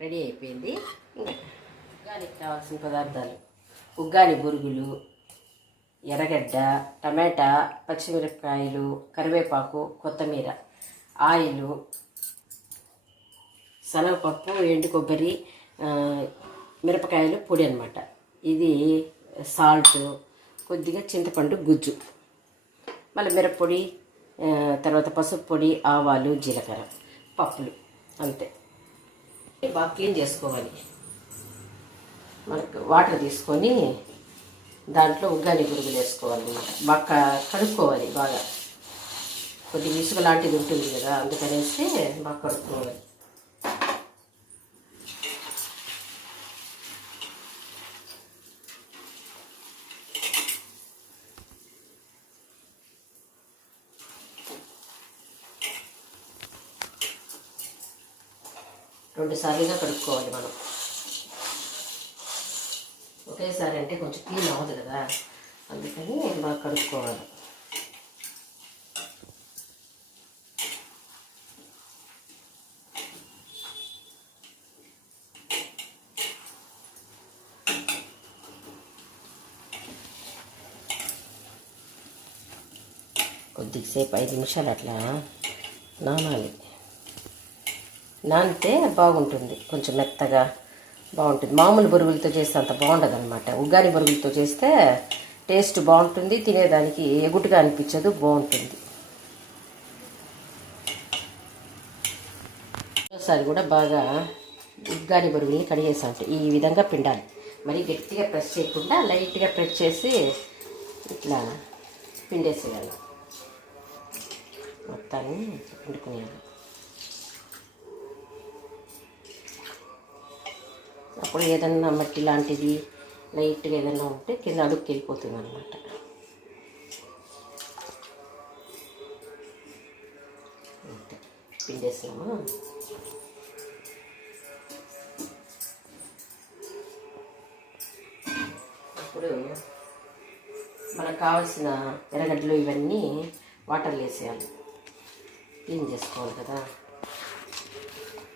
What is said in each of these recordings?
Ready అయిపోయింది. ఉగ్గానికి కావాల్సిన పదార్థాలు: ఉగ్గాని బొరుగులు, ఎర్రగడ్డ, టమాటా, పచ్చిమిరపకాయలు, కరివేపాకు, కొత్తిమీర, ఆయిలు, శనగపప్పు, ఎండు కొబ్బరి, మిరపకాయలు పొడి అనమాట. ఇది సాల్ట్, కొద్దిగా చింతపండు గుజ్జు, మళ్ళీ మిరప్పొడి, తర్వాత పసుపు పొడి, ఆవాలు, జీలకర్ర, పప్పులు, అంతే. బాగా క్లీన్ చేసుకోవాలి. మనకు వాటర్ తీసుకొని దాంట్లో ఉగ్గాని బురుగులు వేసుకోవాలన్నమాట. బాగా కడుక్కోవాలి. బాగా కొద్దిగా ఇసుక లాంటిది ఉంటుంది కదా, అందుకనేసి బాగా కడుక్కోవాలి. రెండు సార్లుగా కడుక్కోవాలి మనం. ఒకేసారి అంటే కొంచెం క్లీన్ అవ్వదు కదా, అందుకని బాగా కడుక్కోవాలి. కొద్దిసేపు 5 నిమిషాలు అట్లా నానాలి. నానితే బాగుంటుంది, కొంచెం మెత్తగా బాగుంటుంది. మామూలు బొరుగులతో చేస్తే అంత బాగుండదు అనమాట. ఉగ్గాని బొరుగులతో చేస్తే టేస్ట్ బాగుంటుంది, తినేదానికి ఎగుటుగా అనిపించదు, బాగుంటుంది. ఒకసారి కూడా బాగా ఉగ్గాని బొరుగుల్ని కడిగేసామంటే ఈ విధంగా పిండాలి. మరి గట్టిగా ప్రెస్ చేయకుండా లైట్గా ప్రెస్ చేసి ఇట్లా పిండేసేయాలి. మొత్తాన్ని పిండుకునేయాలి. అప్పుడు ఏదన్నా మట్టి లాంటిది లైట్గా ఏదైనా ఉంటే కింద అడుగుకి వెళ్ళిపోతుంది అనమాట. పిండేసాము. ఇప్పుడు మనకు కావాల్సిన ఎర్రగడ్డలు ఇవన్నీ వాటర్లో వేసేయాలి. క్లీన్ చేసుకోవాలి కదా.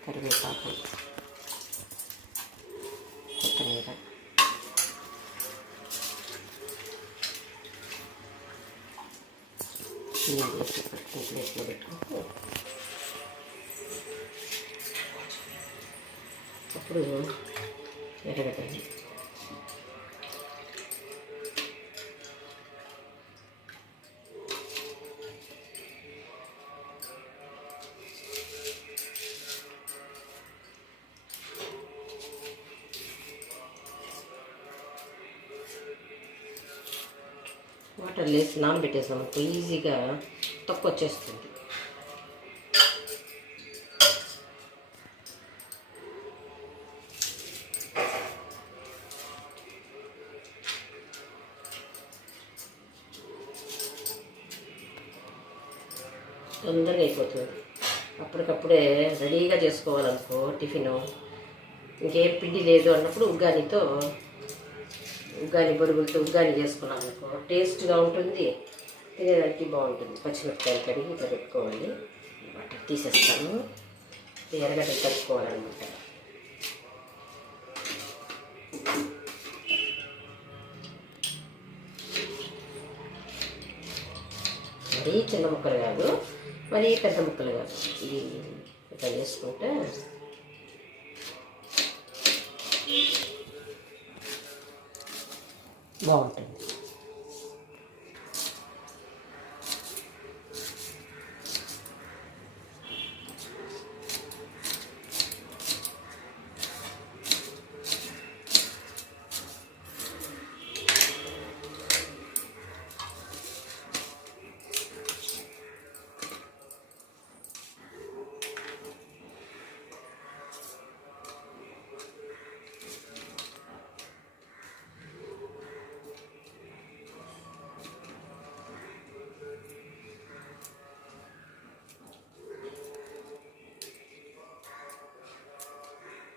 కరివేపాకు, కొత్తిమీర, ప్లేట్లో పెట్టుకుంటే అప్పుడు ఎర్రగడ్డలు వాటర్ వేసి నానబెట్టేసాం అనుకో ఈజీగా తక్కువ వచ్చేస్తుంది. తొందరగా అయిపోతుంది. అప్పటికప్పుడే రెడీగా చేసుకోవాలనుకో టిఫిను, ఇంకేం పిండి లేదు అన్నప్పుడు ఉగ్గాని బొరుగులతో ఉగ్గాని చేసుకున్నాం అనుకో టేస్ట్గా ఉంటుంది, తినేదానికి బాగుంటుంది. పచ్చిమిరపకాయలు కడిగి ఇట్లా పెట్టుకోవాలి. వాటర్ తీసేస్తాను. ఎర్రగడ్డలు కలుపుకోవాలన్నమాట. మరీ చిన్న ముక్కలు కాదు, మరీ పెద్ద ముక్కలు కాదు. ఇది ఇట్లా చేసుకుంటే బాగుంటుంది.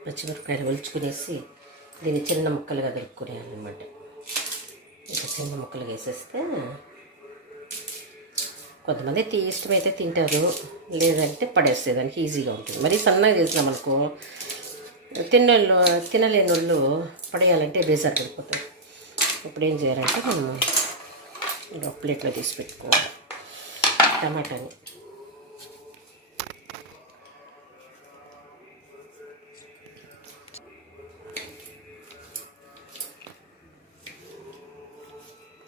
పచ్చిమిరపకాయలు ఒలుచుకునేసి దీన్ని చిన్న ముక్కలుగా దొరుకునేయాలన్నమాట. ఇట్లా చిన్న ముక్కలు వేసేస్తే కొంతమంది ఇష్టమైతే తింటారు, లేదంటే పడేసేదానికి ఈజీగా ఉంటుంది. మరీ సన్నగా చేసినామనుకో తిన్నోళ్ళు తినలేని వాళ్ళు పడేయాలంటే బేజారు పడిపోతారు. ఇప్పుడు ఏం చేయాలంటే మనం ఇంకా ప్లేట్లో తీసి పెట్టుకోవాలి టమాటాని.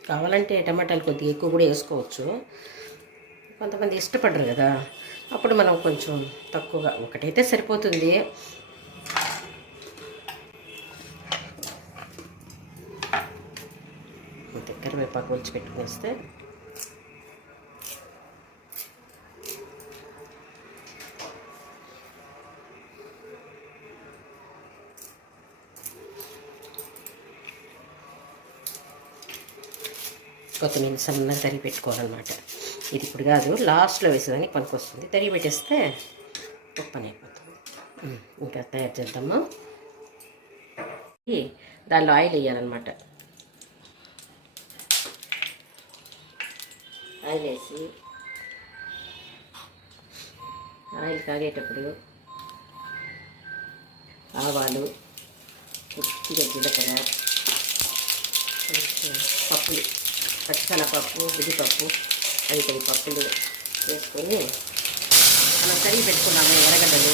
కావాలంటే టమాటాలు కొద్దిగా ఎక్కువ కూడా వేసుకోవచ్చు. కొంతమంది ఇష్టపడరు కదా, అప్పుడు మనం కొంచెం తక్కువగా, ఒకటైతే సరిపోతుంది. కరివేపాకు వచ్చి పెట్టుకునేస్తే కొత్తిమీర సన్నగా తరిగి పెట్టుకోవాలన్నమాట. ఇది ఇప్పుడు కాదు, లాస్ట్లో వేసేదానికి పనికి వస్తుంది. తరిగి పెట్టేస్తే ఒక పని అయిపోతుంది. ఇంకా తయారు చేద్దాము. దానిలో ఆయిల్ వేయాలన్నమాట. ఆయిల్ వేసి ఆయిల్ కాగేటప్పుడు ఆవాలు, కొద్దిగా జీలకర్ర, పప్పులు, పచ్చిశనగపప్పు, ఉద్దిపప్పు, 5 పప్పులు వేసుకొని మనం కడిగి పెట్టుకున్నాము ఎర్రగడ్డలు,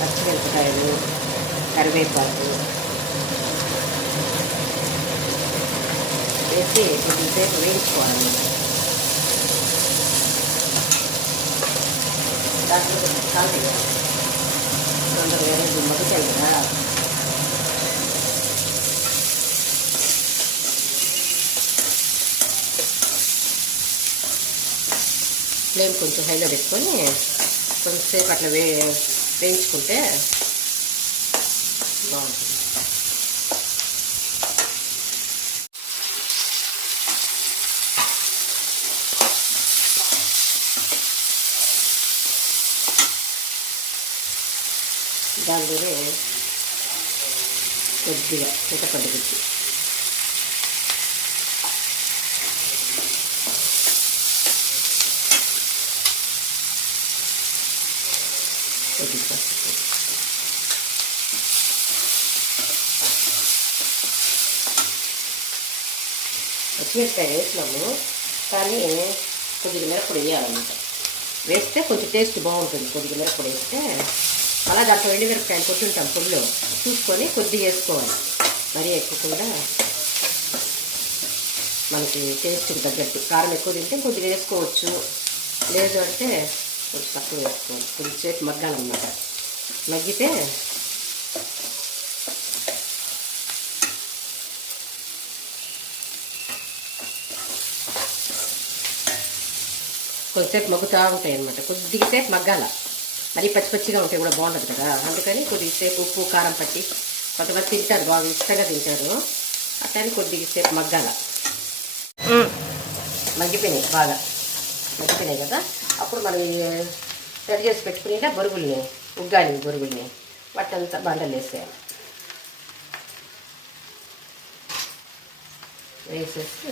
పచ్చిమిరపకాయలు, కరివేపాకు వేసి కొద్దిసేపు వేయించుకోవాలన్నమాట. దాంట్లో కొంచెం సాల్ట్ వేయాలి. తొందరగా వేరే మగ్గుతాయి కదా. ఫ్లేమ్ కొంచెం హైలో పెట్టుకొని కొంచెంసేపు అట్లా వేయించుకుంటే బాగుంటుంది. దానిలోనే కొద్దిగా చింతపండు గుజ్జు, కొద్దిగా పసుపు, పచ్చిమిరపకాయ వేసినాము కానీ కొద్దిగా మిరప్పొడి వేయాలన్నమాట. వేస్తే కొంచెం టేస్ట్ బాగుంటుంది. కొద్దిగా మిరప్పొడి వేస్తే అలా దాంట్లో ఎండుమిరపకాయలు కొట్టుంటాం పొడిలో, చూసుకొని కొద్దిగా వేసుకోవాలి. మరీ ఎక్కువకుండా మనకి టేస్ట్కి తగ్గట్టు. కారం ఎక్కువ తింటే కొద్దిగా వేసుకోవచ్చు, లేదు అంటే కొంచెం తక్కువ వేసుకోవాలి. కొద్దిసేపు మగ్గాలన్నమాట. మగ్గితే కొద్దిసేపు మగ్గుతూ ఉంటాయి అన్నమాట. కొద్దిసేపు మగ్గాల, మరీ పచ్చి పచ్చిగా ఉంటే కూడా బాగుంటుంది కదా. అందుకని కొద్దిసేపు ఉప్పు కారం పట్టి, కొంతమంది తింటారు, బాగా ఇష్టంగా తింటారు, అట్లని కొద్దిసేపు మగ్గాల. మగ్గిపోయినాయి, బాగా మగ్గిపోయినాయి కదా. అప్పుడు మనం రెడీ చేసి పెట్టుకుని బొరుగుల్ని, ఉగ్గాని బొరుగుల్ని వాటంతా బండలు వేసేయాలి. వేసేసి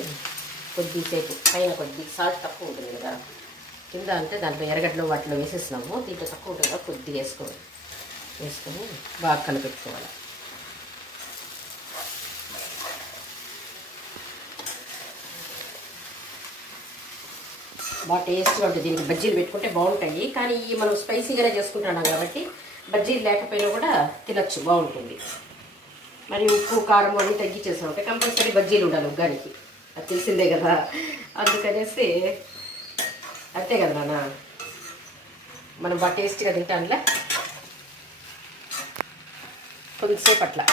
కొద్దిసేపు పైన కొద్దిగా సాల్ట్ తక్కువ ఉంటుంది కదా, కింద అంటే దాంట్లో ఎర్రగడ్డలు వాటిలో వేసేసినాము. దీంట్లో తక్కువ ఉంటుంది కదా, కొద్దిగా వేసుకొని బాగా కలిపెట్టుకోవాలి. బాగా టేస్ట్గా ఉంటుంది. దీనికి బజ్జీలు పెట్టుకుంటే బాగుంటాయి, కానీ మనం స్పైసీగానే చేసుకుంటున్నాం కాబట్టి బజ్జీలు లేకపోయినా కూడా తినచ్చు, బాగుంటుంది. మరి ఉప్పు కారం అన్నీ తగ్గించేసామంటే కంపల్సరీ బజ్జీలు ఉండాలి ఉగ్గానికి, అది తెలిసిందే కదా. అందుకనేసి అంతే కదా నాన్న, మనం బాగా టేస్ట్గా తింటాంలే. కొంతసేపు అట్లా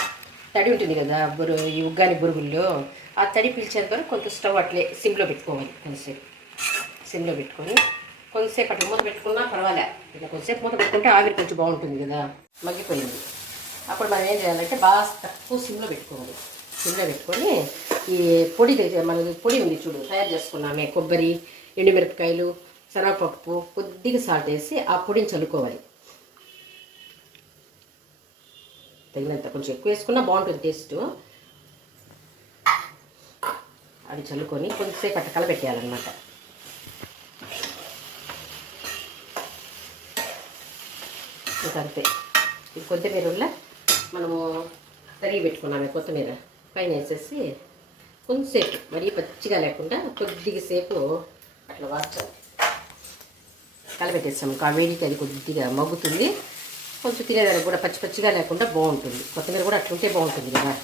తడి ఉంటుంది కదా ఈ ఉగ్గాని బురుగుల్లో, ఆ తడి పీల్చేది కానీ కొంత స్టవ్ అట్లే సిమ్లో పెట్టుకోవాలి. కొంతసేపు సిమ్లో పెట్టుకొని కొంతసేపు అట్లా మూత పెట్టుకున్నా పర్వాలే. ఇలా కొంతసేపు మూత పెట్టుకుంటే ఆవిరి కొంచెం బాగుంటుంది కదా. మగ్గిపోయింది. అప్పుడు మనం ఏం చేయాలంటే బాగా తక్కువ సిమ్లో పెట్టుకోవాలి. సిమ్లో పెట్టుకొని ఈ పొడి, మన పొడి ఉంది చూడు, తయారు చేసుకున్నామే, కొబ్బరి, ఎండుమిరపకాయలు, శనగపప్పు, కొద్దిగా సాల్ట్ వేసి ఆ పొడిని చల్లుకోవాలి. తగినంత కొంచెం ఎక్కువ వేసుకున్నా బాగుంటుంది టేస్ట్. అవి చల్లుకొని కొంచెంసేపు అట్ట కలబెట్టేయాలన్నమాట. ఇంకా అంతే. ఇది కొత్తిమీర ఉల్లా మనము తరిగి పెట్టుకున్నాము కొత్తిమీర పైన వేసేసి కొంచెంసేపు మరీ పచ్చిగా లేకుండా కొద్దిగా సేపు అట్లా వాడుతాం కలబెట్టేస్తాము. వేడికి అది కొద్దిగా మగ్గుతుంది. కొంచెం తినేదానికి కూడా పచ్చి పచ్చిగా లేకుండా బాగుంటుంది. కొత్తిమీర కూడా అట్లుంటే బాగుంటుంది కదా.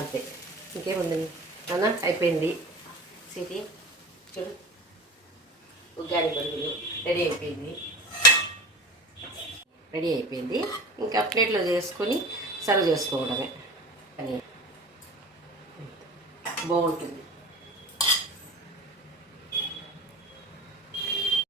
అంతే, ఇంకేముంది అన్న, అయిపోయింది. సిటీ చూడు, ఉగ్గాని బరుగులు రెడీ అయిపోయింది. ఇంకా ప్లేట్లో చేసుకొని సర్వ్ చేసుకోవడమే. అని బాగుంటుంది.